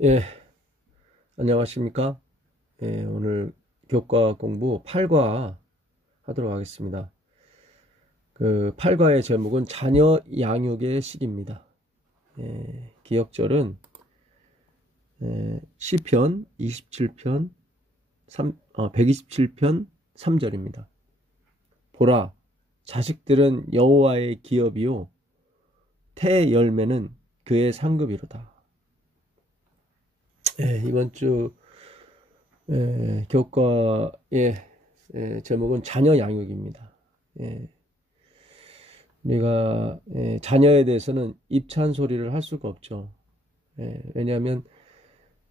예, 안녕하십니까? 예, 오늘 교과 공부 8과 하도록 하겠습니다. 그 8과의 제목은 자녀 양육의 시기입니다. 기억절은 시편 27편 127편 3절입니다. 보라, 자식들은 여호와의 기업이요 태 열매는 그의 상급이로다. 이번 주 교과의 제목은 자녀 양육입니다. 예, 우리가 자녀에 대해서는 입찬 소리를 할 수가 없죠. 왜냐하면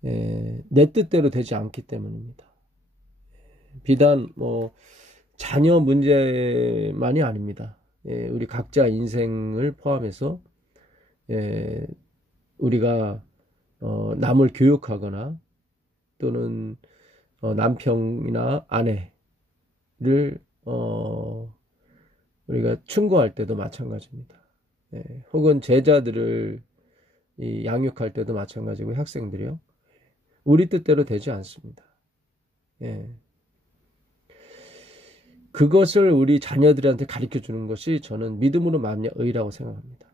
내 뜻대로 되지 않기 때문입니다. 비단 뭐 자녀 문제만이 아닙니다. 우리 각자 인생을 포함해서 우리가 남을 교육하거나 또는 남편이나 아내를 우리가 충고할 때도 마찬가지입니다. 혹은 제자들을 양육할 때도 마찬가지고 학생들이요. 우리 뜻대로 되지 않습니다. 그것을 우리 자녀들한테 가르쳐 주는 것이 저는 믿음으로 말미암아 의라고 생각합니다.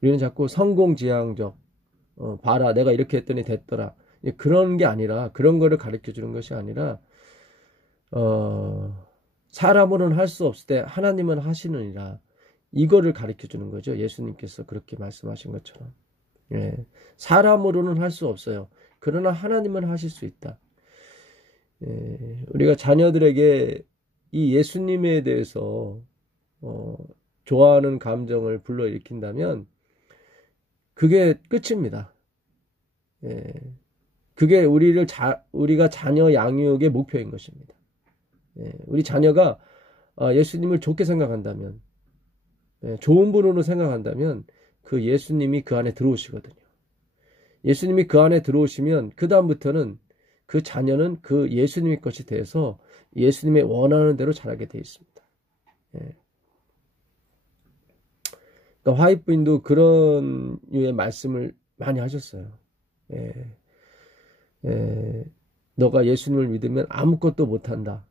우리는 자꾸 성공지향적 봐라 내가 이렇게 했더니 됐더라 그런 게 아니라 그런 거를 가르쳐 주는 것이 아니라 사람으로는 할 수 없을 때 하나님은 하시느니라 이거를 가르쳐 주는 거죠. 예수님께서 그렇게 말씀하신 것처럼 사람으로는 할 수 없어요. 그러나 하나님은 하실 수 있다. 우리가 자녀들에게 이 예수님에 대해서 좋아하는 감정을 불러일으킨다면 그게 끝입니다. 그게 우리가 자녀 양육의 목표인 것입니다. 우리 자녀가 예수님을 좋게 생각한다면, 좋은 분으로 생각한다면 그 예수님이 그 안에 들어오시거든요. 예수님이 그 안에 들어오시면 그 다음부터는 그 자녀는 그 예수님의 것이 돼서 예수님의 원하는 대로 자라게 되어 있습니다. 그러니까 화이트 부인도 그런 류의 말씀을 많이 하셨어요. 너가 예수님을 믿으면 아무것도 못한다.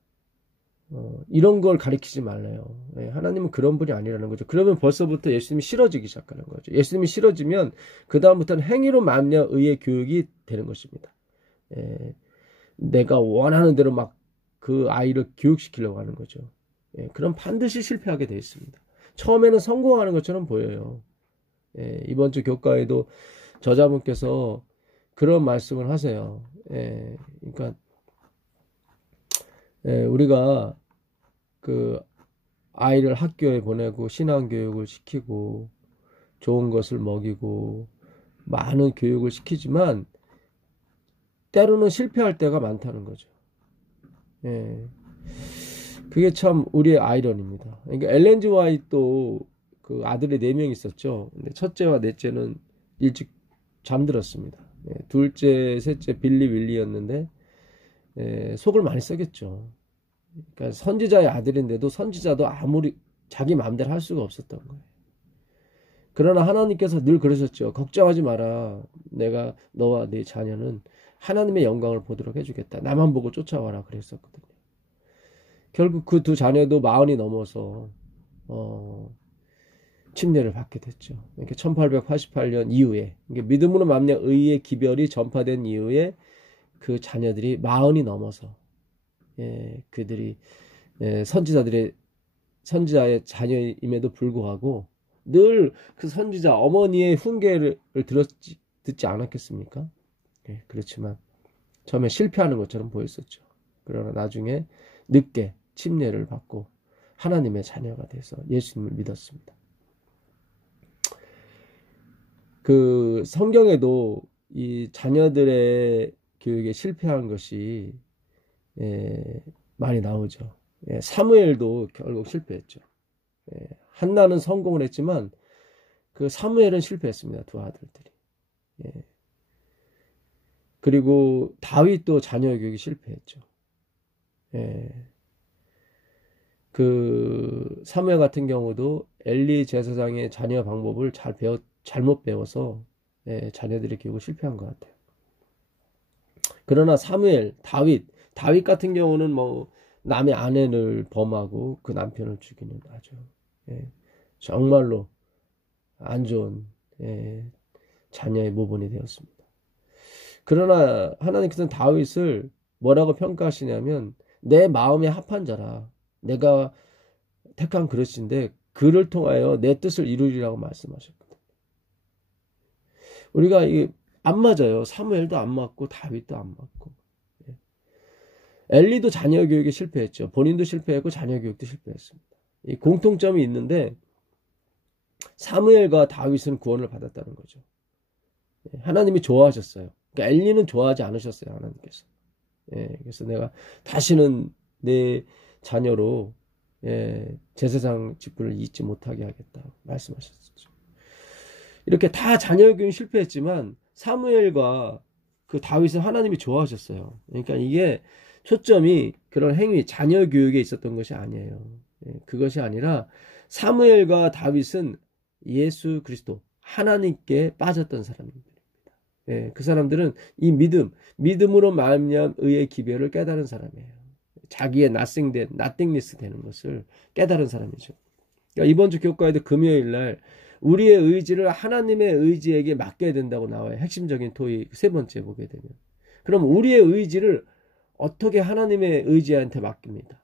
이런 걸 가리키지 말래요. 하나님은 그런 분이 아니라는 거죠. 그러면 벌써부터 예수님이 싫어지기 시작하는 거죠. 예수님이 싫어지면 그 다음부터는 행위로 말미암아 의의 교육이 되는 것입니다. 내가 원하는 대로 막 그 아이를 교육시키려고 하는 거죠. 그럼 반드시 실패하게 되어 있습니다. 처음에는 성공하는 것처럼 보여요. 이번 주 교과에도 저자분께서 그런 말씀을 하세요. 그러니까 우리가 그 아이를 학교에 보내고 신앙교육을 시키고 좋은 것을 먹이고 많은 교육을 시키지만 때로는 실패할 때가 많다는 거죠. 그게 참 우리의 아이러니입니다. 그러니까 엘렌 G 화이트도 그 아들이 4명 있었죠. 근데 첫째와 넷째는 일찍 잠들었습니다. 둘째, 셋째 빌리 윌리였는데 속을 많이 썩였죠. 그러니까 선지자의 아들인데도 선지자도 아무리 자기 마음대로 할 수가 없었던 거예요. 그러나 하나님께서 늘 그러셨죠. 걱정하지 마라. 내가 너와 네 자녀는 하나님의 영광을 보도록 해주겠다. 나만 보고 쫓아와라 그랬었거든요. 결국 그 두 자녀도 40이 넘어서 침례를 받게 됐죠. 그러니까 1888년 이후에 믿음으로 말미암아 의의 기별이 전파된 이후에 그 자녀들이 40이 넘어서 그들이 선지자의 자녀임에도 불구하고 늘 그 선지자 어머니의 훈계를 듣지 않았겠습니까? 그렇지만 처음에 실패하는 것처럼 보였었죠. 그러나 나중에 늦게 침례를 받고 하나님의 자녀가 돼서 예수님을 믿었습니다. 그 성경에도 이 자녀들의 교육에 실패한 것이 많이 나오죠. 사무엘도 결국 실패했죠. 한나는 성공을 했지만 그 사무엘은 실패했습니다. 두 아들들이. 그리고 다윗도 자녀 교육이 실패했죠. 그 사무엘 같은 경우도 엘리 제사장의 자녀 방법을 잘못 배워서 자녀들의 교육을 실패한 것 같아요. 그러나 사무엘, 다윗 같은 경우는 뭐 남의 아내를 범하고 그 남편을 죽이는 아주 정말로 안 좋은 자녀의 모본이 되었습니다. 그러나 하나님께서는 다윗을 뭐라고 평가하시냐면 내 마음에 합한 자라, 내가 택한 그릇인데 그를 통하여 내 뜻을 이루리라고 말씀하셨거든요. 우리가 안 맞아요. 사무엘도 안 맞고 다윗도 안 맞고, 엘리도 자녀 교육에 실패했죠. 본인도 실패했고 자녀 교육도 실패했습니다. 이 공통점이 있는데 사무엘과 다윗은 구원을 받았다는 거죠. 하나님이 좋아하셨어요. 그러니까 엘리는 좋아하지 않으셨어요, 하나님께서. 그래서 내가 다시는 내 자녀로 제사장 직분을 잊지 못하게 하겠다 말씀하셨죠. 이렇게 다 자녀 교육 실패했지만 사무엘과 그 다윗은 하나님이 좋아하셨어요. 그러니까 이게 초점이 그런 행위, 자녀 교육에 있었던 것이 아니에요. 그것이 아니라 사무엘과 다윗은 예수 그리스도, 하나님께 빠졌던 사람입니다. 그 사람들은 이 믿음으로 말미암아 의의 기별을 깨달은 사람이에요. 자기의 nothingness 되는 것을 깨달은 사람이죠. 그러니까 이번 주 교과에도 금요일 날 우리의 의지를 하나님의 의지에게 맡겨야 된다고 나와요. 핵심적인 토익 세 번째 보게 되면. 그럼 우리의 의지를 어떻게 하나님의 의지한테 맡깁니까?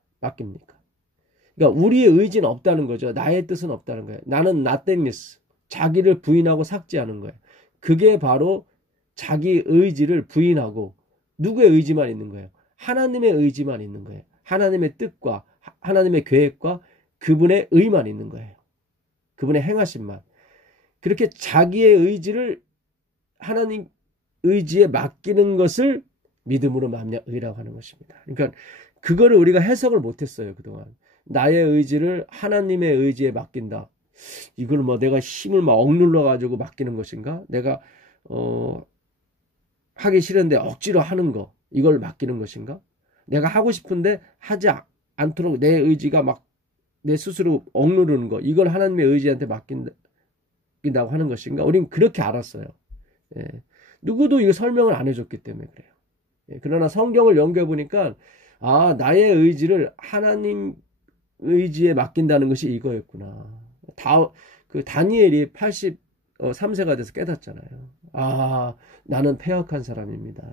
그러니까 우리의 의지는 없다는 거죠. 나의 뜻은 없다는 거예요. 나는 nothingness, 자기를 부인하고 삭제하는 거예요. 그게 바로 자기 의지를 부인하고 누구의 의지만 있는 거예요? 하나님의 의지만 있는 거예요. 하나님의 뜻과 하나님의 계획과 그분의 의만 있는 거예요. 그분의 행하심만. 그렇게 자기의 의지를 하나님 의지에 맡기는 것을 믿음으로 말미암아 의라고 하는 것입니다. 그러니까 그거를 우리가 해석을 못했어요, 그동안. 나의 의지를 하나님의 의지에 맡긴다. 이걸 뭐 내가 힘을 막 억눌러 가지고 맡기는 것인가? 내가 하기 싫은데 억지로 하는 거, 이걸 맡기는 것인가? 내가 하고 싶은데 하지 않도록 내 의지가 막 내 스스로 억누르는 거, 이걸 하나님의 의지한테 맡긴다고 하는 것인가? 우린 그렇게 알았어요. 누구도 이거 설명을 안 해줬기 때문에 그래요. 그러나 성경을 연구해보니까 나의 의지를 하나님 의지에 맡긴다는 것이 이거였구나. 다니엘이 83세가 돼서 깨닫잖아요. 나는 패역한 사람입니다.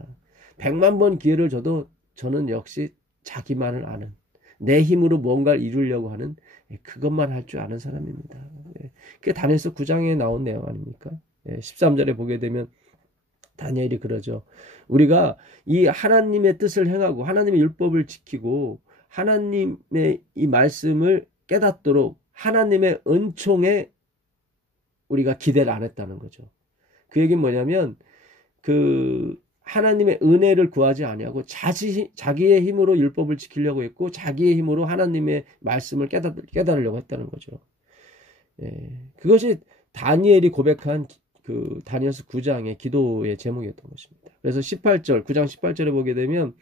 100만 번 기회를 줘도 저는 역시 자기만을 아는, 내 힘으로 뭔가를 이루려고 하는 그것만 할 줄 아는 사람입니다. 그게 다니엘서 9장에 나온 내용 아닙니까? 13절에 보게 되면 다니엘이 그러죠. 우리가 이 하나님의 뜻을 행하고 하나님의 율법을 지키고 하나님의 이 말씀을 깨닫도록 하나님의 은총에 우리가 기대를 안 했다는 거죠. 그 얘기는 뭐냐면 하나님의 은혜를 구하지 아니하고 자기의 힘으로 율법을 지키려고 했고 자기의 힘으로 하나님의 말씀을 깨달으려고 했다는 거죠. 그것이 다니엘이 고백한 그 다니엘서 9장의 기도의 제목이었던 것입니다. 그래서 9장 18절에 보게 되면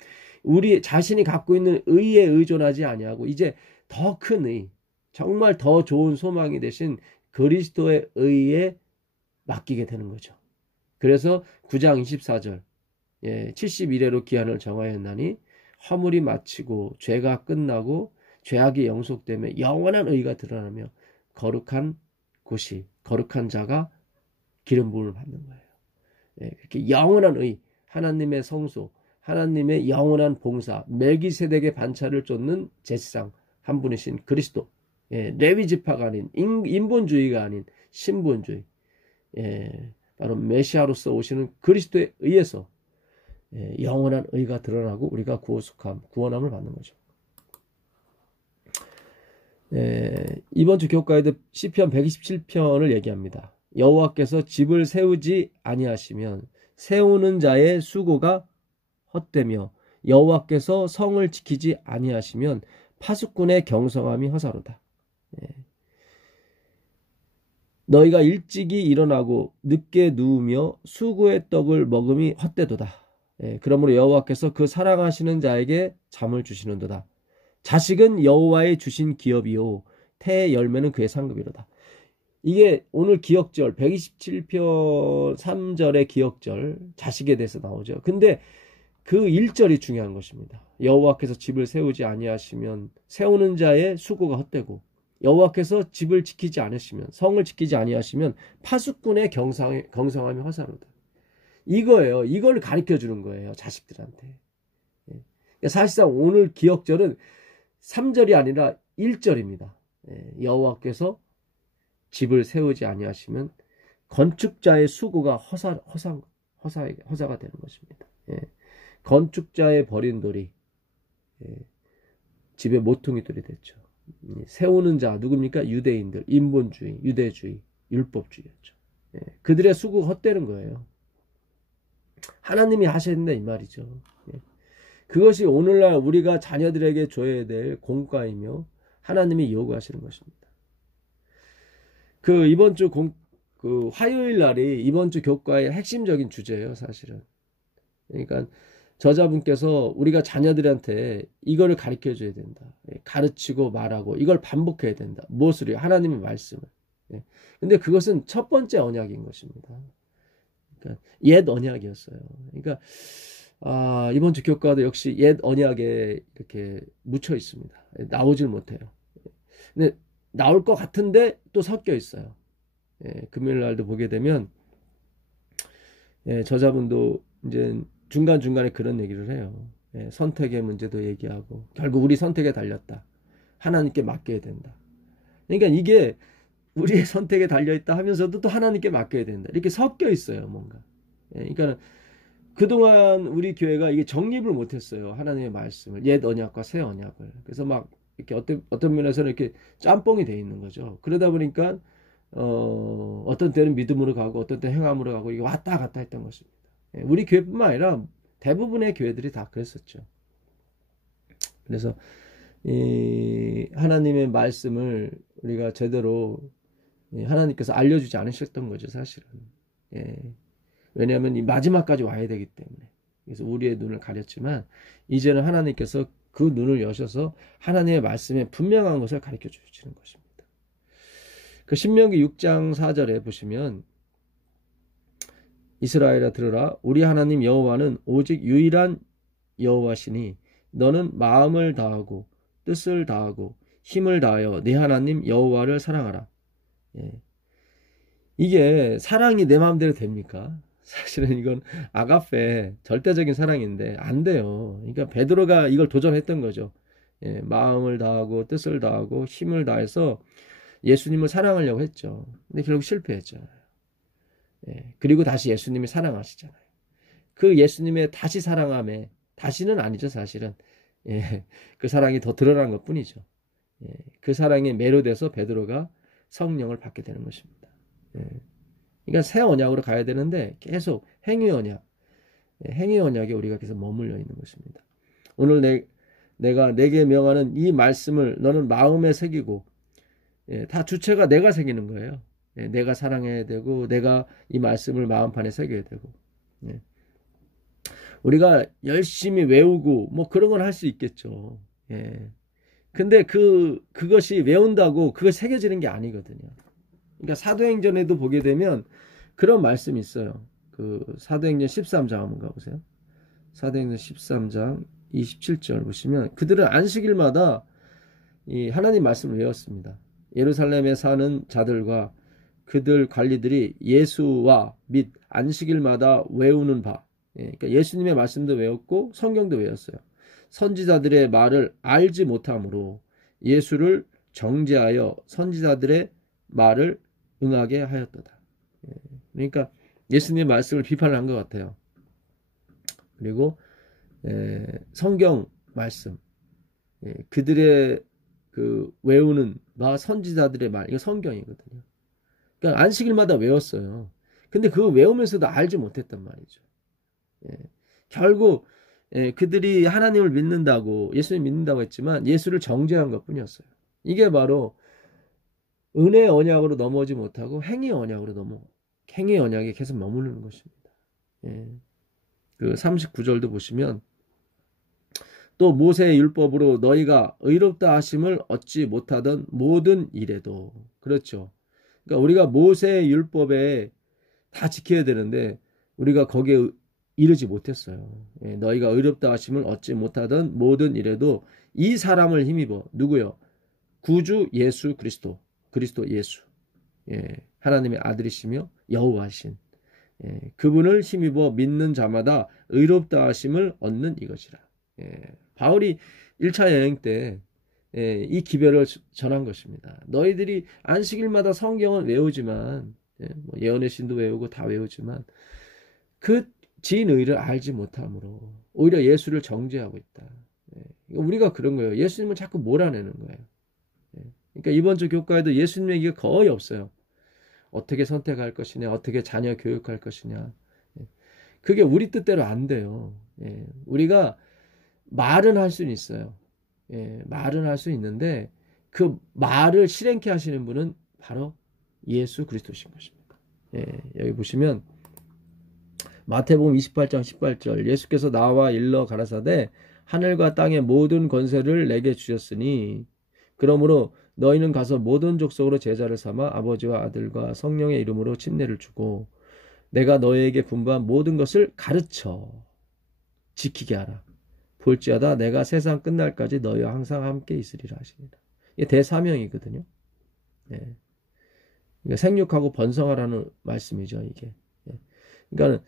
우리 자신이 갖고 있는 의에 의존하지 아니하고 이제 더 큰 의, 정말 더 좋은 소망이 되신 그리스도의 의에 맡기게 되는 거죠. 그래서 9장 24절 71회로 기한을 정하였나니 허물이 마치고 죄가 끝나고 죄악이 영속되며 영원한 의가 드러나며 거룩한 자가 기름 부음을 받는 거예요. 그렇게 영원한 의, 하나님의 성소, 하나님의 영원한 봉사, 멜기세덱의 반차를 쫓는 제사장 한 분이신 그리스도, 레위 지파가 아닌 인본주의가 아닌 신본주의, 바로 메시아로서 오시는 그리스도에 의해서 영원한 의가 드러나고 우리가 구원함을 받는 거죠. 이번 주 교과에도 시편 127편을 얘기합니다. 여호와께서 집을 세우지 아니하시면 세우는 자의 수고가 헛되며 여호와께서 성을 지키지 아니하시면 파수꾼의 경성함이 허사로다. 너희가 일찍이 일어나고 늦게 누우며 수고의 떡을 먹음이 헛되도다. 그러므로 여호와께서 그 사랑하시는 자에게 잠을 주시는도다. 자식은 여호와의 주신 기업이요 태의 열매는 그의 상급이로다. 이게 오늘 기억절 127편 3절의 기억절 자식에 대해서 나오죠. 근데 그 1절이 중요한 것입니다. 여호와께서 집을 세우지 아니하시면 세우는 자의 수고가 헛되고 여호와께서 집을 지키지 않으시면 성을 지키지 아니하시면 파수꾼의 경성함이 허사로다. 이거예요. 이걸 가르쳐 주는 거예요. 자식들한테. 예. 사실상 오늘 기억절은 3절이 아니라 1절입니다. 여호와께서 집을 세우지 아니하시면 건축자의 수고가 허사가 되는 것입니다. 예. 건축자의 버린 돌이 집의 모퉁이 돌이 됐죠. 세우는 자 누굽니까? 유대인들, 인본주의, 유대주의, 율법주의였죠. 예. 그들의 수고가 헛되는 거예요. 하나님이 하셨는데 이 말이죠. 예. 그것이 오늘날 우리가 자녀들에게 줘야 될 공과이며 하나님이 요구하시는 것입니다. 이번 주 화요일 날이 이번 주 교과의 핵심적인 주제예요, 사실은. 그러니까 저자분께서 우리가 자녀들한테 이거를 가르쳐 줘야 된다. 가르치고 말하고 이걸 반복해야 된다. 무엇을요? 하나님의 말씀을. 근데 그것은 첫 번째 언약인 것입니다. 그러니까 옛 언약이었어요. 그러니까 이번 주 교과도 역시 옛 언약에 이렇게 묻혀 있습니다. 나오질 못해요. 근데 나올 것 같은데 또 섞여 있어요. 금요일 날도 보게 되면 저자분도 이제 중간중간에 그런 얘기를 해요. 선택의 문제도 얘기하고 결국 우리 선택에 달렸다. 하나님께 맡겨야 된다. 그러니까 이게 우리의 선택에 달려있다 하면서도 또 하나님께 맡겨야 된다. 이렇게 섞여 있어요. 뭔가. 그러니까 그동안 우리 교회가 이게 정립을 못했어요. 하나님의 말씀을. 옛 언약과 새 언약을. 그래서 막 이렇게 어떤 면에서는 이렇게 짬뽕이 돼 있는 거죠. 그러다 보니까 어떤 때는 믿음으로 가고 어떤 때는 행함으로 가고 이게 왔다 갔다 했던 것입니다. 우리 교회뿐만 아니라 대부분의 교회들이 다 그랬었죠. 그래서 이 하나님의 말씀을 우리가 제대로 하나님께서 알려주지 않으셨던 거죠, 사실은. 왜냐하면 이 마지막까지 와야 되기 때문에. 그래서 우리의 눈을 가렸지만 이제는 하나님께서 그 눈을 여셔서 하나님의 말씀에 분명한 것을 가르쳐 주시는 것입니다. 신명기 6장 4절에 보시면 이스라엘아 들으라 우리 하나님 여호와는 오직 유일한 여호와시니 너는 마음을 다하고 뜻을 다하고 힘을 다하여 네 하나님 여호와를 사랑하라. 이게 사랑이 내 마음대로 됩니까? 사실은 이건 아가페 절대적인 사랑인데 안 돼요. 그러니까 베드로가 이걸 도전했던 거죠. 마음을 다하고 뜻을 다하고 힘을 다해서 예수님을 사랑하려고 했죠. 근데 결국 실패했잖아요. 그리고 다시 예수님이 사랑하시잖아요. 그 예수님의 다시 사랑함에 다시는 아니죠, 사실은. 그 사랑이 더 드러난 것 뿐이죠. 그 사랑에 매료돼서 베드로가 성령을 받게 되는 것입니다. 그러니까 새 언약으로 가야 되는데 계속 행위 언약에 우리가 계속 머물러 있는 것입니다. 오늘 내가 내게 명하는 이 말씀을 너는 마음에 새기고 다 주체가 내가 새기는 거예요. 내가 사랑해야 되고 내가 이 말씀을 마음판에 새겨야 되고 우리가 열심히 외우고 뭐 그런 건 할 수 있겠죠. 근데 그것이 외운다고 그거 새겨지는 게 아니거든요. 그러니까 사도행전에도 보게 되면 그런 말씀이 있어요. 사도행전 13장 한번 가보세요. 사도행전 13장 27절 보시면 그들은 안식일마다 이 하나님 말씀을 외웠습니다. 예루살렘에 사는 자들과 그들 관리들이 예수와 및 안식일마다 외우는 바 그러니까 예수님의 말씀도 외웠고 성경도 외웠어요. 선지자들의 말을 알지 못하므로 예수를 정죄하여 선지자들의 말을 응하게 하였도다. 그러니까 예수님의 말씀을 비판을 한 것 같아요. 그리고 성경 말씀 그들의 외우는 바 선지자들의 말 이거 성경이거든요. 그러니까 안식일마다 외웠어요. 근데 그거 외우면서도 알지 못했단 말이죠. 결국 그들이 하나님을 믿는다고 예수님 믿는다고 했지만 예수를 정죄한 것 뿐이었어요. 이게 바로 은혜 언약으로 넘어오지 못하고 행위 언약에 계속 머무르는 것입니다. 39절도 보시면 또 모세의 율법으로 너희가 의롭다 하심을 얻지 못하던 모든 일에도 그렇죠. 그러니까 우리가 모세의 율법에 다 지켜야 되는데 우리가 거기에 이르지 못했어요. 예, 너희가 의롭다 하심을 얻지 못하던 모든 일에도 이 사람을 힘입어. 누구요? 구주 예수 그리스도. 그리스도 예수. 예, 하나님의 아들이시며 여호와신. 예, 그분을 힘입어 믿는 자마다 의롭다 하심을 얻는 이것이라. 예, 바울이 1차 여행 때 예, 이 기별을 전한 것입니다. 너희들이 안식일마다 성경은 외우지만 예, 뭐 예언의 신도 외우고 다 외우지만 그 진의를 알지 못함으로 오히려 예수를 정죄하고 있다. 예, 우리가 그런 거예요. 예수님은 자꾸 몰아내는 거예요. 예, 그러니까 이번 주 교과에도 예수님 얘기가 거의 없어요. 어떻게 선택할 것이냐, 어떻게 자녀 교육할 것이냐. 예, 그게 우리 뜻대로 안 돼요. 예, 우리가 말은 할 수는 있어요. 예, 말은 할 수 있는데 그 말을 실행케 하시는 분은 바로 예수 그리스도신 것입니다. 예, 여기 보시면 마태복음 28장 18절 예수께서 나와 일러 가라사대 하늘과 땅의 모든 권세를 내게 주셨으니 그러므로 너희는 가서 모든 족속으로 제자를 삼아 아버지와 아들과 성령의 이름으로 침례를 주고 내가 너희에게 분부한 모든 것을 가르쳐 지키게 하라. 볼지어다 내가 세상 끝날까지 너희와 항상 함께 있으리라 하십니다. 이게 대사명이거든요. 예. 그러니까 생육하고 번성하라는 말씀이죠. 이게. 예. 그러니까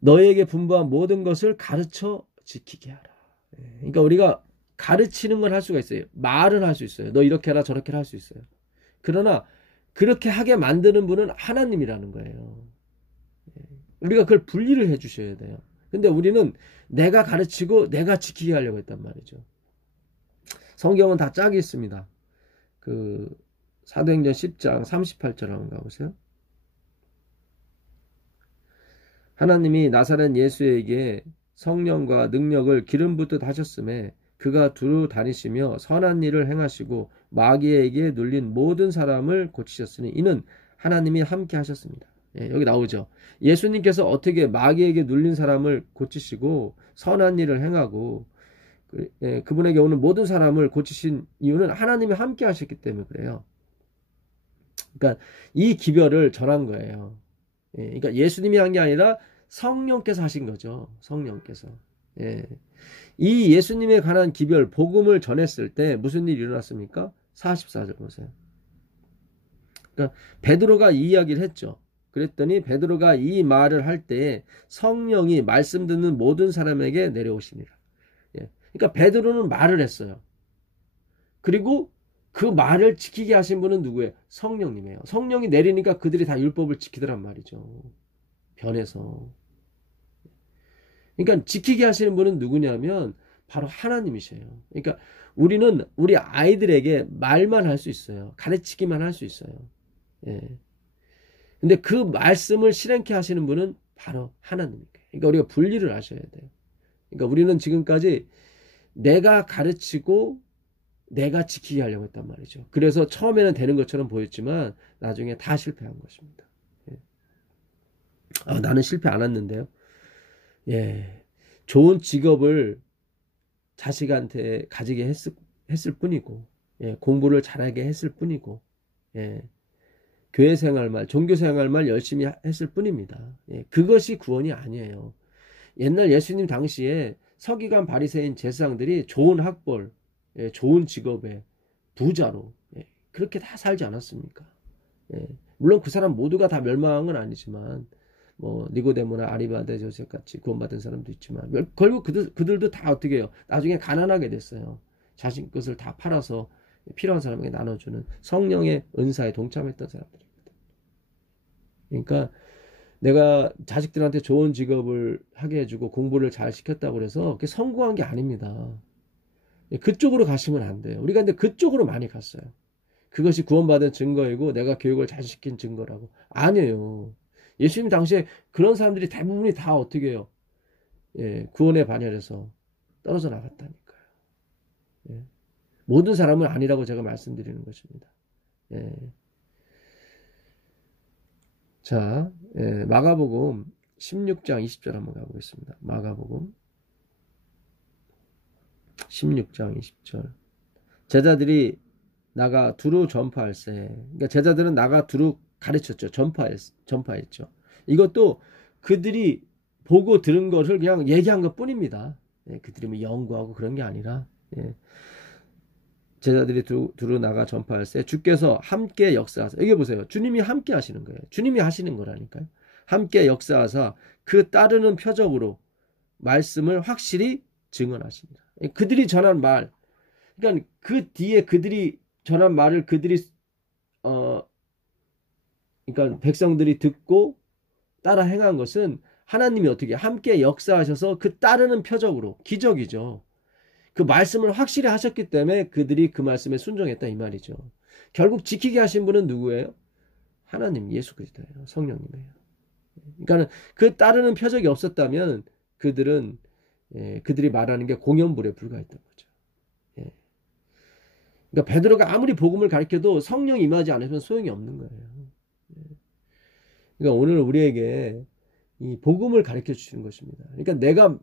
너희에게 분부한 모든 것을 가르쳐 지키게 하라. 예. 그러니까 우리가 가르치는 걸 할 수가 있어요. 말은 할 수 있어요. 너 이렇게 해라 저렇게 할 수 있어요. 그러나 그렇게 하게 만드는 분은 하나님이라는 거예요. 예. 우리가 그걸 분리를 해 주셔야 돼요. 근데 우리는 내가 가르치고 내가 지키게 하려고 했단 말이죠. 성경은 다 짝이 있습니다. 그 사도행전 10장 38절 한번 가보세요. 하나님이 나사렛 예수에게 성령과 능력을 기름 붓듯 하셨음에 그가 두루 다니시며 선한 일을 행하시고 마귀에게 눌린 모든 사람을 고치셨으니 이는 하나님이 함께 하셨습니다. 예, 여기 나오죠. 예수님께서 어떻게 마귀에게 눌린 사람을 고치시고 선한 일을 행하고 그분에게 오는 모든 사람을 고치신 이유는 하나님이 함께 하셨기 때문에 그래요. 그러니까 이 기별을 전한 거예요. 예, 그러니까 예수님이 한 게 아니라 성령께서 하신 거죠. 성령께서. 예. 이 예수님에 관한 기별, 복음을 전했을 때 무슨 일이 일어났습니까? 44절 보세요. 그러니까 베드로가 이 이야기를 했죠. 그랬더니 베드로가 이 말을 할 때 성령이 말씀 듣는 모든 사람에게 내려오시니라. 예. 그러니까 베드로는 말을 했어요. 그리고 그 말을 지키게 하신 분은 누구예요? 성령님이에요. 성령이 내리니까 그들이 다 율법을 지키더란 말이죠. 변해서. 그러니까 지키게 하시는 분은 누구냐면 바로 하나님이세요. 그러니까 우리는 우리 아이들에게 말만 할 수 있어요. 가르치기만 할 수 있어요. 예. 근데 그 말씀을 실행케 하시는 분은 바로 하나님이에요. 그러니까 우리가 분리를 하셔야 돼요. 그러니까 우리는 지금까지 내가 가르치고 내가 지키게 하려고 했단 말이죠. 그래서 처음에는 되는 것처럼 보였지만 나중에 다 실패한 것입니다. 예. 아, 나는 실패 안 했는데요. 예. 좋은 직업을 자식한테 가지게 했을 뿐이고, 예. 공부를 잘하게 했을 뿐이고, 예. 교회 생활만, 종교 생활만 열심히 했을 뿐입니다. 예. 그것이 구원이 아니에요. 옛날 예수님 당시에 서기관 바리새인 제사장들이 좋은 학벌, 예, 좋은 직업에 부자로 예, 그렇게 다 살지 않았습니까? 예, 물론 그 사람 모두가 다 멸망한 건 아니지만 뭐 니고데모나 아리마대 조셉 같이 구원받은 사람도 있지만 결국 그들도 다 어떻게 해요? 나중에 가난하게 됐어요. 자신 것을 다 팔아서 필요한 사람에게 나눠주는 성령의 은사에 동참했던 사람들입니다. 그러니까 내가 자식들한테 좋은 직업을 하게 해주고 공부를 잘 시켰다고 해서 그게 성공한 게 아닙니다. 그쪽으로 가시면 안 돼요. 우리가 근데 그쪽으로 많이 갔어요. 그것이 구원받은 증거이고 내가 교육을 잘 시킨 증거라고. 아니에요. 예수님 당시에 그런 사람들이 대부분이 다 어떻게 해요? 예, 구원의 반열에서 떨어져 나갔다니까요. 예. 모든 사람은 아니라고 제가 말씀드리는 것입니다. 예. 자, 예, 마가복음 16장 20절 한번 가보겠습니다. 마가복음 16장 20절. 제자들이 나가 두루 전파할세. 그러니까 제자들은 나가 두루 가르쳤죠. 전파했죠. 이것도 그들이 보고 들은 것을 그냥 얘기한 것 뿐입니다. 예, 그들이 뭐 연구하고 그런 게 아니라, 예. 제자들이 두루 나가 전파할세. 주께서 함께 역사하사. 여기 보세요. 주님이 함께 하시는 거예요. 주님이 하시는 거라니까요. 함께 역사하사 그 따르는 표적으로 말씀을 확실히 증언하십니다. 그들이 전한 말, 그러니까 그 뒤에 그들이 전한 말을 그러니까 백성들이 듣고 따라 행한 것은 하나님이 어떻게 함께 역사하셔서 그 따르는 표적으로, 기적이죠. 그 말씀을 확실히 하셨기 때문에 그들이 그 말씀에 순종했다 이 말이죠. 결국 지키게 하신 분은 누구예요? 하나님, 예수 그리스도예요. 성령님이에요. 그러니까 그 따르는 표적이 없었다면 그들이 말하는 게 공연불에 불과했던 거죠. 예. 그러니까 베드로가 아무리 복음을 가르쳐도 성령이 임하지 않으면 소용이 없는 거예요. 예. 그러니까 오늘 우리에게 이 복음을 가르쳐 주시는 것입니다. 그러니까 내가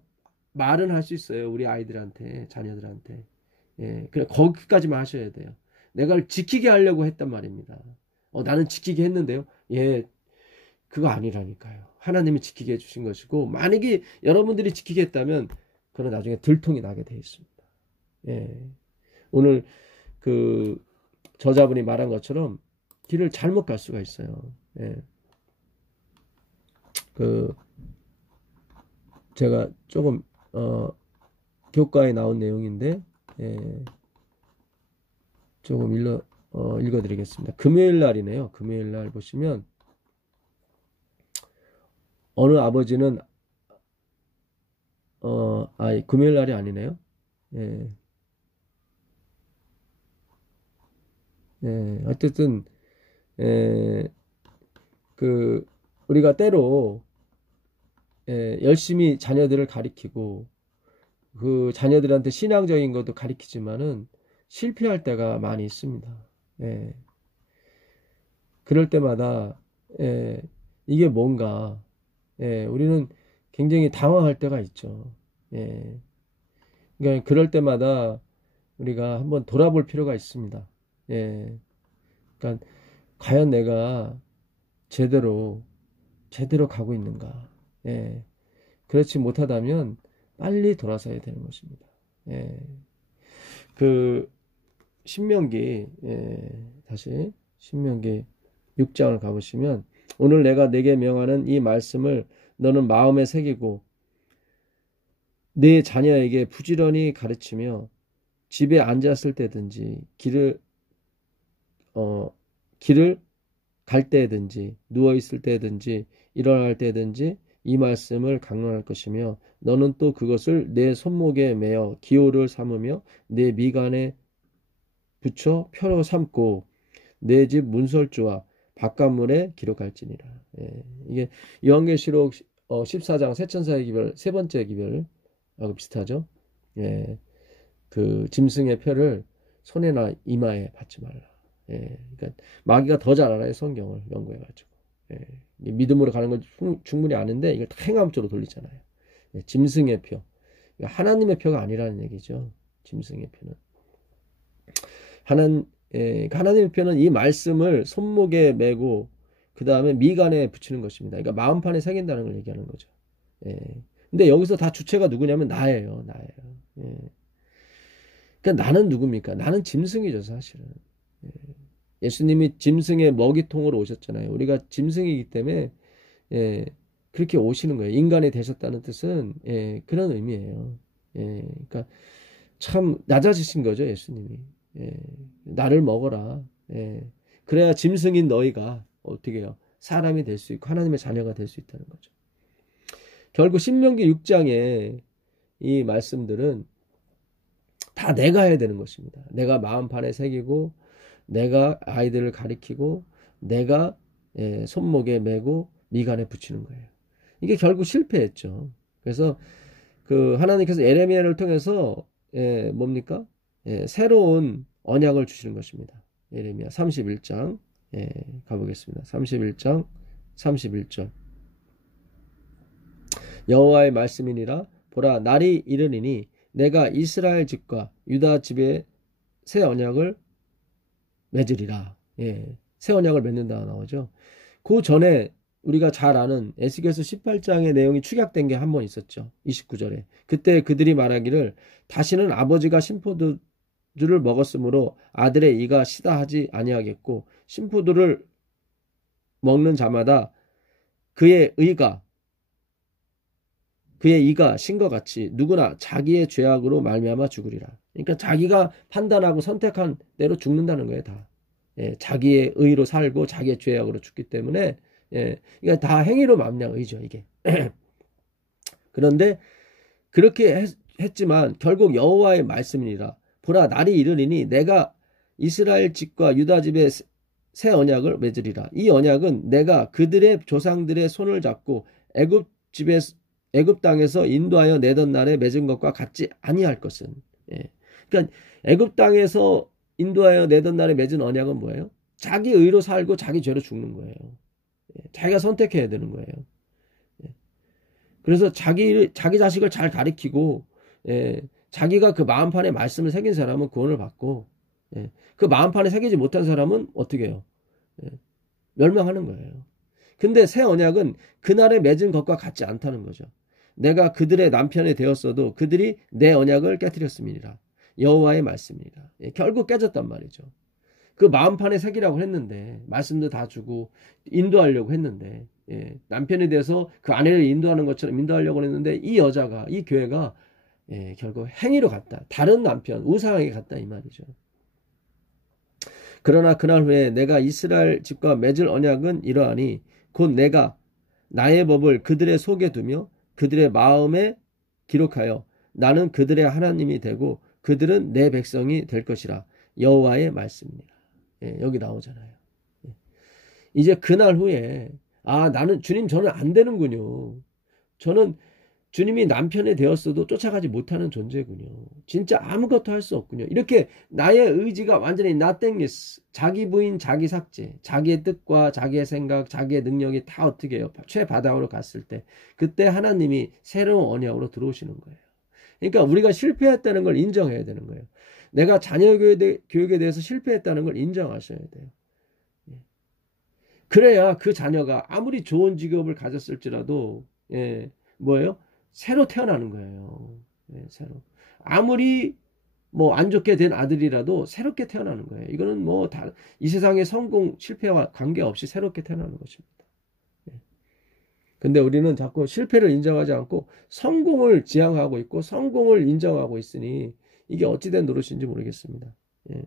말은 할 수 있어요. 우리 아이들한테, 자녀들한테. 예, 그래 거기까지만 하셔야 돼요. 내가 지키게 하려고 했단 말입니다. 나는 지키게 했는데요. 예, 그거 아니라니까요. 하나님이 지키게 해주신 것이고, 만약에 여러분들이 지키게 했다면 그건 나중에 들통이 나게 돼 있습니다. 예, 오늘 그 저자분이 말한 것처럼 길을 잘못 갈 수가 있어요. 예. 제가 조금 교과에 나온 내용인데, 예, 조금 읽어드리겠습니다. 금요일 날이네요. 금요일 날 보시면 어느 아버지는 금요일 날이 아니네요. 예. 예, 어쨌든 우리가 때로 열심히 자녀들을 가리키고 그 자녀들한테 신앙적인 것도 가리키지만은 실패할 때가 많이 있습니다. 예. 그럴 때마다 이게 뭔가 우리는 굉장히 당황할 때가 있죠. 예. 그러니까 그럴 때마다 우리가 한번 돌아볼 필요가 있습니다. 예. 그러니까 과연 내가 제대로 가고 있는가? 예. 그렇지 못하다면 빨리 돌아서야 되는 것입니다. 예. 신명기, 다시 신명기 6장을 가보시면, 오늘 내가 내게 명하는 이 말씀을 너는 마음에 새기고 네 자녀에게 부지런히 가르치며 집에 앉았을 때든지 길을 갈 때든지 누워 있을 때든지 일어날 때든지 이 말씀을 강론할 것이며 너는 또 그것을 내 손목에 매어 기호를 삼으며 내 미간에 붙여 표로 삼고 내 집 문설주와 바깥문에 기록할지니라. 예, 이게 요한계시록 14장 세천사의 기별 세 번째 기별하고 비슷하죠. 예, 그 짐승의 표를 손에나 이마에 받지 말라. 예, 그러니까 마귀가 더 잘 알아요. 성경을 연구해가지고. 예, 믿음으로 가는 걸 충분히 아는데 이걸 다 행함조로 돌리잖아요. 예, 짐승의 표. 그러니까 하나님의 표가 아니라는 얘기죠. 짐승의 표는. 하나님의 표는 이 말씀을 손목에 메고 그 다음에 미간에 붙이는 것입니다. 그러니까 마음판에 새긴다는 걸 얘기하는 거죠. 예. 근데 여기서 다 주체가 누구냐면 나예요. 예. 그러니까 나는 누굽니까? 나는 짐승이죠, 사실은. 예. 예수님이 짐승의 먹이통으로 오셨잖아요. 우리가 짐승이기 때문에 그렇게 오시는 거예요. 인간이 되셨다는 뜻은 그런 의미예요. 그러니까 참 낮아지신 거죠, 예수님이. 나를 먹어라. 그래야 짐승인 너희가 어떻게 해요? 사람이 될 수 있고 하나님의 자녀가 될 수 있다는 거죠. 결국 신명기 6장의 이 말씀들은 다 내가 해야 되는 것입니다. 내가 마음판에 새기고 내가 아이들을 가리키고 내가 손목에 메고 미간에 붙이는 거예요. 이게 결국 실패했죠. 그래서 하나님께서 예레미야를 통해서 뭡니까? 새로운 언약을 주시는 것입니다. 예레미야 31장 가보겠습니다. 31장 31절 여호와의 말씀이니라 보라 날이 이르리니 내가 이스라엘 집과 유다 집에 새 언약을 맺으리라. 예, 새 언약을 맺는다 나오죠. 그 전에 우리가 잘 아는 에스겔서 18장의 내용이 축약된 게 한 번 있었죠. 29절에. 그때 그들이 말하기를 다시는 아버지가 신포도주를 먹었으므로 아들의 이가 시다 하지 아니하겠고 신포도를 먹는 자마다 그의 이가 신과 같이 누구나 자기의 죄악으로 말미암아 죽으리라. 그러니까 자기가 판단하고 선택한 대로 죽는다는 거예요, 다. 예, 자기의 의로 살고 자기의 죄악으로 죽기 때문에 예, 이게 다 행위로 말미암아 의죠, 이게. 그런데 그렇게 했지만 결국 여호와의 말씀이니라. 보라 날이 이르리니 내가 이스라엘 집과 유다 집에 새 언약을 맺으리라. 이 언약은 내가 그들의 조상들의 손을 잡고 애굽 땅에서 인도하여 내던 날에 맺은 것과 같지 아니할 것은. 예. 그러니까 애굽 땅에서 인도하여 내던 날에 맺은 언약은 뭐예요? 자기 의로 살고 자기 죄로 죽는 거예요. 예. 자기가 선택해야 되는 거예요. 예. 그래서 자기 자식을 잘 가리키고 예. 자기가 그 마음판에 말씀을 새긴 사람은 구원을 받고 예. 그 마음판에 새기지 못한 사람은 어떻게 해요? 예. 멸망하는 거예요. 근데 새 언약은 그날에 맺은 것과 같지 않다는 거죠. 내가 그들의 남편이 되었어도 그들이 내 언약을 깨뜨렸음이니라. 여호와의 말씀이니라. 예, 결국 깨졌단 말이죠. 그 마음판에 새기라고 했는데 말씀도 다 주고 인도하려고 했는데 예, 남편이 돼서 그 아내를 인도하는 것처럼 인도하려고 했는데 이 여자가 이 교회가 예, 결국 행위로 갔다. 다른 남편 우상에게 갔다 이 말이죠. 그러나 그날 후에 내가 이스라엘 집과 맺을 언약은 이러하니 곧 내가 나의 법을 그들의 속에 두며 그들의 마음에 기록하여 나는 그들의 하나님이 되고 그들은 내 백성이 될 것이라. 여호와의 말씀입니다. 예, 여기 나오잖아요. 예. 이제 그날 후에 나는 주님 저는 안 되는군요. 저는 주님이 남편이 되었어도 쫓아가지 못하는 존재군요. 진짜 아무것도 할 수 없군요. 이렇게 나의 의지가 완전히 nothingness, 자기 부인, 자기 삭제, 자기의 뜻과 자기의 생각, 자기의 능력이 다 어떻게 해요? 최바닥으로 갔을 때 그때 하나님이 새로운 언약으로 들어오시는 거예요. 그러니까 우리가 실패했다는 걸 인정해야 되는 거예요. 내가 자녀 교육에 대해서 실패했다는 걸 인정하셔야 돼요. 그래야 그 자녀가 아무리 좋은 직업을 가졌을지라도 뭐예요? 새로 태어나는 거예요. 네, 새로. 아무리 뭐 안 좋게 된 아들이라도 새롭게 태어나는 거예요. 이거는 뭐 다 이 세상의 성공 실패와 관계없이 새롭게 태어나는 것입니다. 네. 근데 우리는 자꾸 실패를 인정하지 않고 성공을 지향하고 있고 성공을 인정하고 있으니 이게 어찌된 노릇인지 모르겠습니다. 네.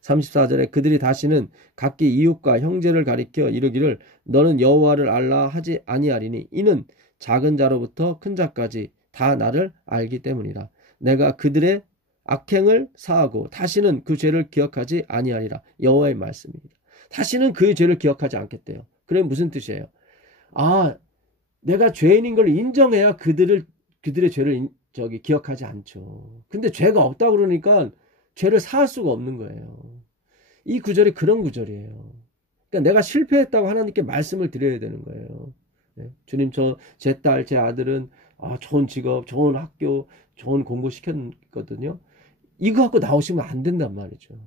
34절에 그들이 다시는 각기 이웃과 형제를 가리켜 이르기를 너는 여호와를 알라 하지 아니하리니 이는 작은 자로부터 큰 자까지 다 나를 알기 때문이라. 내가 그들의 악행을 사하고 다시는 그 죄를 기억하지 아니하리라. 여호와의 말씀입니다. 다시는 그 죄를 기억하지 않겠대요. 그래 무슨 뜻이에요? 내가 죄인인 걸 인정해야 그들의 죄를 기억하지 않죠. 근데 죄가 없다 그러니까 죄를 사할 수가 없는 거예요. 이 구절이 그런 구절이에요. 그러니까 내가 실패했다고 하나님께 말씀을 드려야 되는 거예요. 네. 주님 제 딸, 제 아들은 좋은 직업, 좋은 학교, 좋은 공부 시켰거든요. 이거 갖고 나오시면 안 된단 말이죠.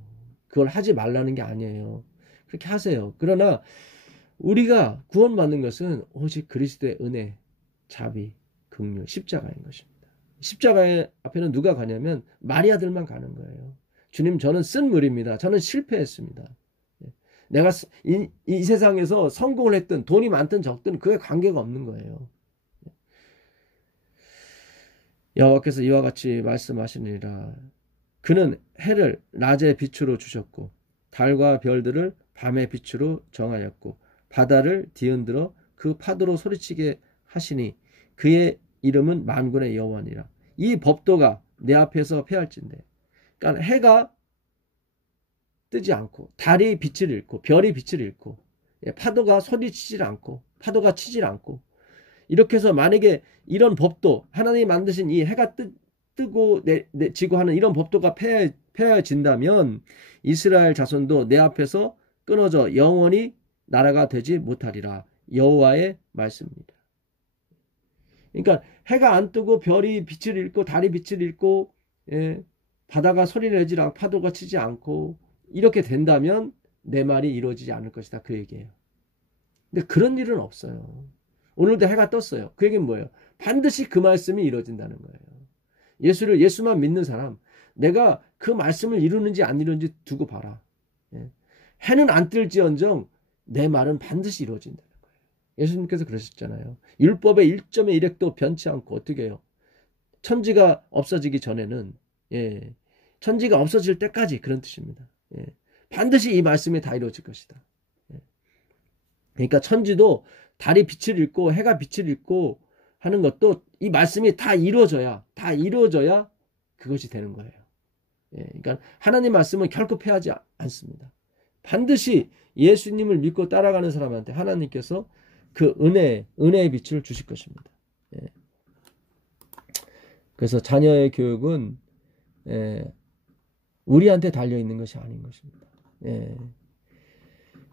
그걸 하지 말라는 게 아니에요. 그렇게 하세요. 그러나 우리가 구원받는 것은 오직 그리스도의 은혜, 자비, 긍휼, 십자가인 것입니다. 십자가 앞에는 누가 가냐면 마리아들만 가는 거예요. 주님 저는 쓴 물입니다. 저는 실패했습니다. 내가 이 세상에서 성공을 했든 돈이 많든 적든 그에 관계가 없는 거예요. 여호와께서 이와 같이 말씀하시니라. 그는 해를 낮의 빛으로 주셨고 달과 별들을 밤의 빛으로 정하였고 바다를 뒤흔들어 그 파도로 소리치게 하시니 그의 이름은 만군의 여호와니라. 이 법도가 내 앞에서 패할진대. 그러니까 해가 뜨지 않고 달이 빛을 잃고 별이 빛을 잃고 파도가 소리치질 않고 파도가 치질 않고 이렇게 해서 만약에 이런 법도 하나님이 만드신 이 해가 뜨고 지고 하는 이런 법도가 패해진다면 이스라엘 자손도 내 앞에서 끊어져 영원히 나라가 되지 못하리라. 여호와의 말씀입니다. 그러니까 해가 안 뜨고 별이 빛을 잃고 달이 빛을 잃고 바다가 소리를 내지 않고 파도가 치지 않고 이렇게 된다면 내 말이 이루어지지 않을 것이다. 그 얘기예요. 근데 그런 일은 없어요. 오늘도 해가 떴어요. 그 얘기는 뭐예요? 반드시 그 말씀이 이루어진다는 거예요. 예수만 믿는 사람, 내가 그 말씀을 이루는지 안 이루는지 두고 봐라. 해는 안 뜰지언정 내 말은 반드시 이루어진다는 거예요. 예수님께서 그러셨잖아요. 율법의 1점의 1획도 변치 않고 어떻게 해요? 천지가 없어지기 전에는, 천지가 없어질 때까지, 그런 뜻입니다. 반드시 이 말씀이 다 이루어질 것이다. 그러니까 천지도 달이 빛을 잃고 해가 빛을 잃고 하는 것도 이 말씀이 다 이루어져야 그것이 되는 거예요. 그러니까 하나님 말씀은 결코 패하지 않습니다. 반드시 예수님을 믿고 따라가는 사람한테 하나님께서 그 은혜의 빛을 주실 것입니다. 그래서 자녀의 교육은 우리한테 달려있는 것이 아닌 것입니다.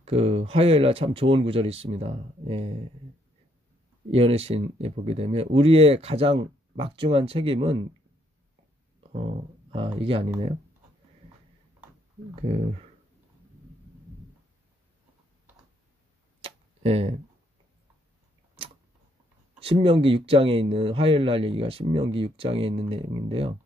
그 화요일날 참 좋은 구절이 있습니다. 예언의 신에 보게 되면 우리의 가장 막중한 책임은 이게 아니네요. 신명기 6장에 있는 화요일날 얘기가 신명기 6장에 있는 내용인데요.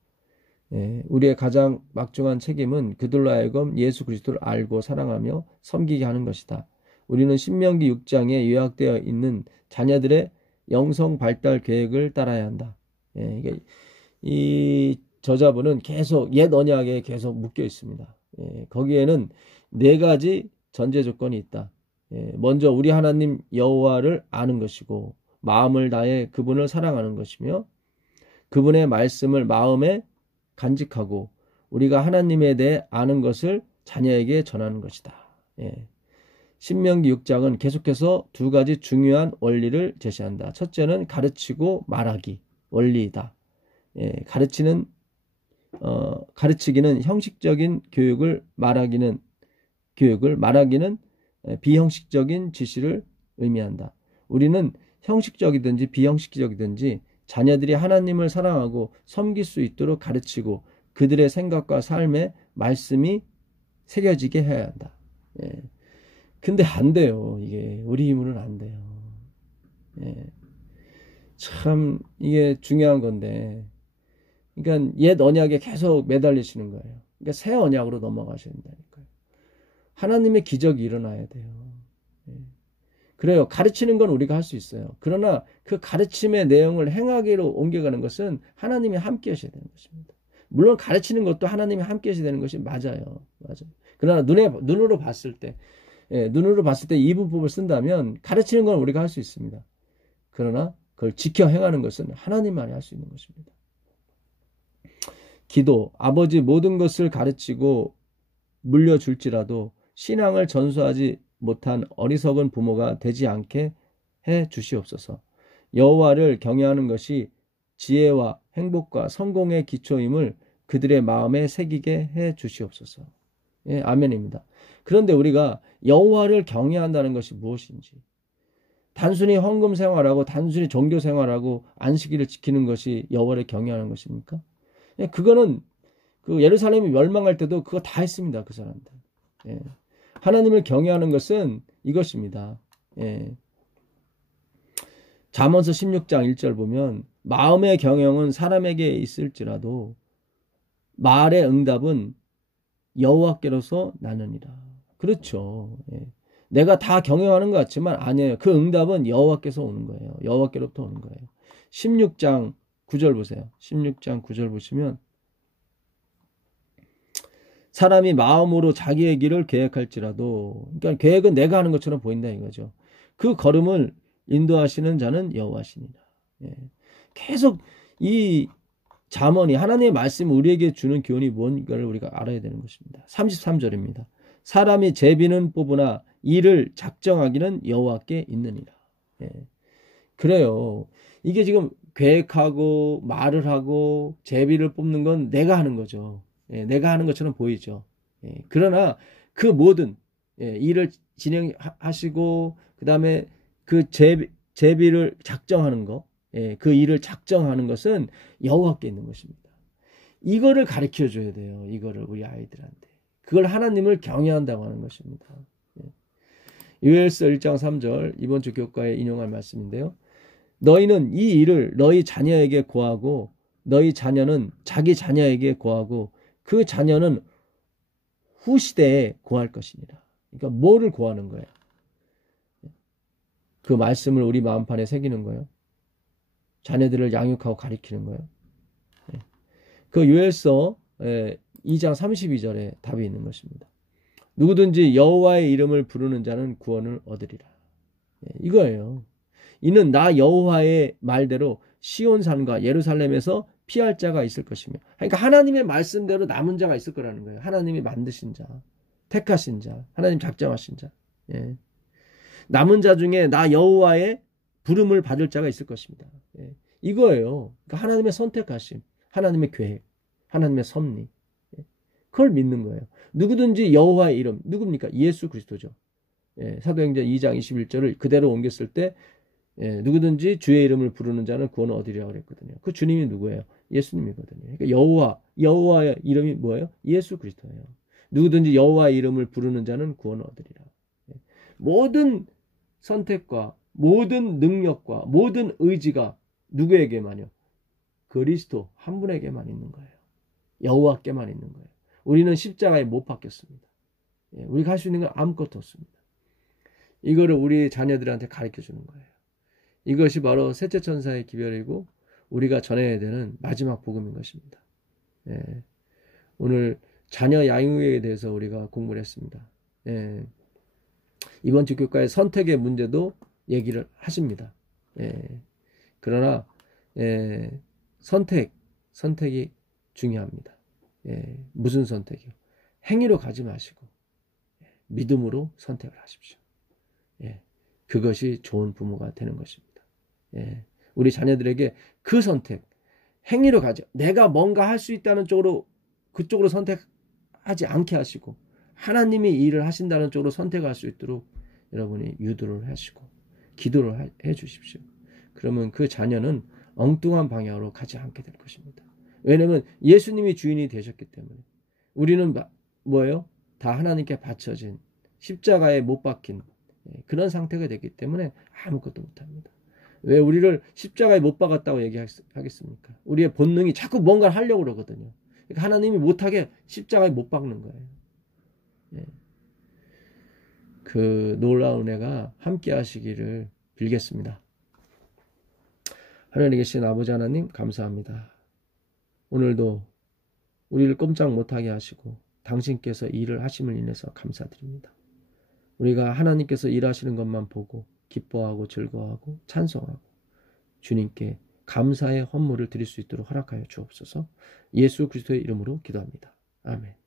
우리의 가장 막중한 책임은 그들로 하여금 예수 그리스도를 알고 사랑하며 섬기게 하는 것이다. 우리는 신명기 6장에 요약되어 있는 자녀들의 영성 발달 계획을 따라야 한다. 이 저자분은 계속 옛 언약에 계속 묶여 있습니다. 거기에는 4가지 전제 조건이 있다. 먼저 우리 하나님 여호와를 아는 것이고 마음을 다해 그분을 사랑하는 것이며 그분의 말씀을 마음에 간직하고 우리가 하나님에 대해 아는 것을 자녀에게 전하는 것이다. 신명기 6장은 계속해서 2가지 중요한 원리를 제시한다. 첫째는 가르치고 말하기 원리이다. 가르치기는 형식적인 교육을, 말하기는 비형식적인 지시를 의미한다. 우리는 형식적이든지 비형식적이든지 자녀들이 하나님을 사랑하고 섬길 수 있도록 가르치고 그들의 생각과 삶에 말씀이 새겨지게 해야 한다. 근데 안 돼요. 이게 우리 힘으로는 안 돼요. 참 이게 중요한 건데, 그러니까 옛 언약에 계속 매달리시는 거예요. 그러니까 새 언약으로 넘어가셔야 된다니까요. 하나님의 기적이 일어나야 돼요. 그래요. 가르치는 건 우리가 할 수 있어요. 그러나 그 가르침의 내용을 행하기로 옮겨가는 것은 하나님이 함께 하셔야 되는 것입니다. 물론 가르치는 것도 하나님이 함께 하셔야 되는 것이 맞아요. 그러나 눈으로 봤을 때 이분법을 쓴다면 가르치는 건 우리가 할 수 있습니다. 그러나 그걸 지켜 행하는 것은 하나님만이 할 수 있는 것입니다. 기도, 아버지 모든 것을 가르치고 물려줄지라도 신앙을 전수하지 못한 어리석은 부모가 되지 않게 해 주시옵소서. 여호와를 경외하는 것이 지혜와 행복과 성공의 기초임을 그들의 마음에 새기게 해 주시옵소서. 아멘입니다. 그런데 우리가 여호와를 경외한다는 것이 무엇인지, 단순히 헌금 생활하고 단순히 종교 생활하고 안식일을 지키는 것이 여호와를 경외하는 것입니까? 그거는 그 예루살렘이 멸망할 때도 그거 다 했습니다. 그 사람들. 하나님을 경외하는 것은 이것입니다. 잠언서 16장 1절 보면 마음의 경영은 사람에게 있을지라도 말의 응답은 여호와께로서 나느니라. 그렇죠. 내가 다 경영하는 것 같지만 아니에요. 그 응답은 여호와께서 오는 거예요. 여호와께로부터 오는 거예요. 16장 9절 보세요. 16장 9절 보시면 사람이 마음으로 자기의 길을 계획할지라도, 그러니까 계획은 내가 하는 것처럼 보인다 이거죠. 그 걸음을 인도하시는 자는 여호와시니라. 계속 이 잠언이 하나님의 말씀이 우리에게 주는 교훈이 뭔가를 우리가 알아야 되는 것입니다. 33절입니다. 사람이 제비는 뽑으나 이를 작정하기는 여호와께 있느니라. 그래요. 이게 지금 계획하고 말을 하고 제비를 뽑는 건 내가 하는 거죠. 내가 하는 것처럼 보이죠. 그러나 그 모든 일을 진행하시고 그 다음에 그 제비를 작정하는 거, 그 일을 작정하는 것은 여호와께 있는 것입니다. 이거를 가르쳐 줘야 돼요. 이거를 우리 아이들한테. 그걸 하나님을 경외한다고 하는 것입니다. 요엘서 1장 3절 이번 주 교과에 인용할 말씀인데요. 너희는 이 일을 너희 자녀에게 고하고 너희 자녀는 자기 자녀에게 고하고 그 자녀는 후시대에 고할 것이니라. 그러니까 뭐를 고하는 거예요? 그 말씀을 우리 마음판에 새기는 거예요. 자녀들을 양육하고 가르치는 거예요. 그 요엘서 2장 32절에 답이 있는 것입니다. 누구든지 여호와의 이름을 부르는 자는 구원을 얻으리라. 이거예요. 이는 나 여호와의 말대로 시온산과 예루살렘에서 피할 자가 있을 것이며, 그러니까 하나님의 말씀대로 남은 자가 있을 거라는 거예요. 하나님이 만드신 자, 택하신 자, 하나님 작정하신 자. 남은 자 중에 나 여호와의 부름을 받을 자가 있을 것입니다. 이거예요. 그러니까 하나님의 선택하심, 하나님의 계획, 하나님의 섭리. 그걸 믿는 거예요. 누구든지 여호와의 이름, 누굽니까? 예수 그리스도죠. 사도행전 2장 21절을 그대로 옮겼을 때 누구든지 주의 이름을 부르는 자는 구원을 얻으리라고 그랬거든요. 그 주님이 누구예요? 예수님이거든요. 그러니까 여호와의 이름이 뭐예요? 예수 그리스도예요. 누구든지 여호와의 이름을 부르는 자는 구원을 얻으리라. 모든 선택과 모든 능력과 모든 의지가 누구에게만요? 그리스도 한 분에게만 있는 거예요. 여호와께만 있는 거예요. 우리는 십자가에 못 박혔습니다. 우리가 할 수 있는 건 아무것도 없습니다. 이거를 우리 자녀들한테 가르쳐 주는 거예요. 이것이 바로 셋째 천사의 기별이고 우리가 전해야 되는 마지막 복음인 것입니다. 오늘 자녀 양육에 대해서 우리가 공부를 했습니다. 이번 주 교과의 선택의 문제도 얘기를 하십니다. 그러나 선택이 중요합니다. 무슨 선택이요? 행위로 가지 마시고 믿음으로 선택을 하십시오. 그것이 좋은 부모가 되는 것입니다. 우리 자녀들에게 그 선택, 행위로 가죠. 내가 뭔가 할 수 있다는 쪽으로 그쪽으로 선택하지 않게 하시고 하나님이 이 일을 하신다는 쪽으로 선택할 수 있도록 여러분이 유도를 하시고 기도를 해 주십시오. 그러면 그 자녀는 엉뚱한 방향으로 가지 않게 될 것입니다. 왜냐하면 예수님이 주인이 되셨기 때문에 우리는 뭐예요? 다 하나님께 바쳐진 십자가에 못 박힌 그런 상태가 됐기 때문에 아무것도 못합니다. 왜 우리를 십자가에 못 박았다고 얘기하겠습니까? 우리의 본능이 자꾸 뭔가를 하려고 그러거든요. 그러니까 하나님이 못하게 십자가에 못 박는 거예요. 그 놀라운 은혜가 함께 하시기를 빌겠습니다. 하늘에 계신 아버지 하나님 감사합니다. 오늘도 우리를 꼼짝 못하게 하시고 당신께서 일을 하심을 인해서 감사드립니다. 우리가 하나님께서 일하시는 것만 보고 기뻐하고 즐거워하고 찬송하고 주님께 감사의 헌물을 드릴 수 있도록 허락하여 주옵소서. 예수 그리스도의 이름으로 기도합니다. 아멘.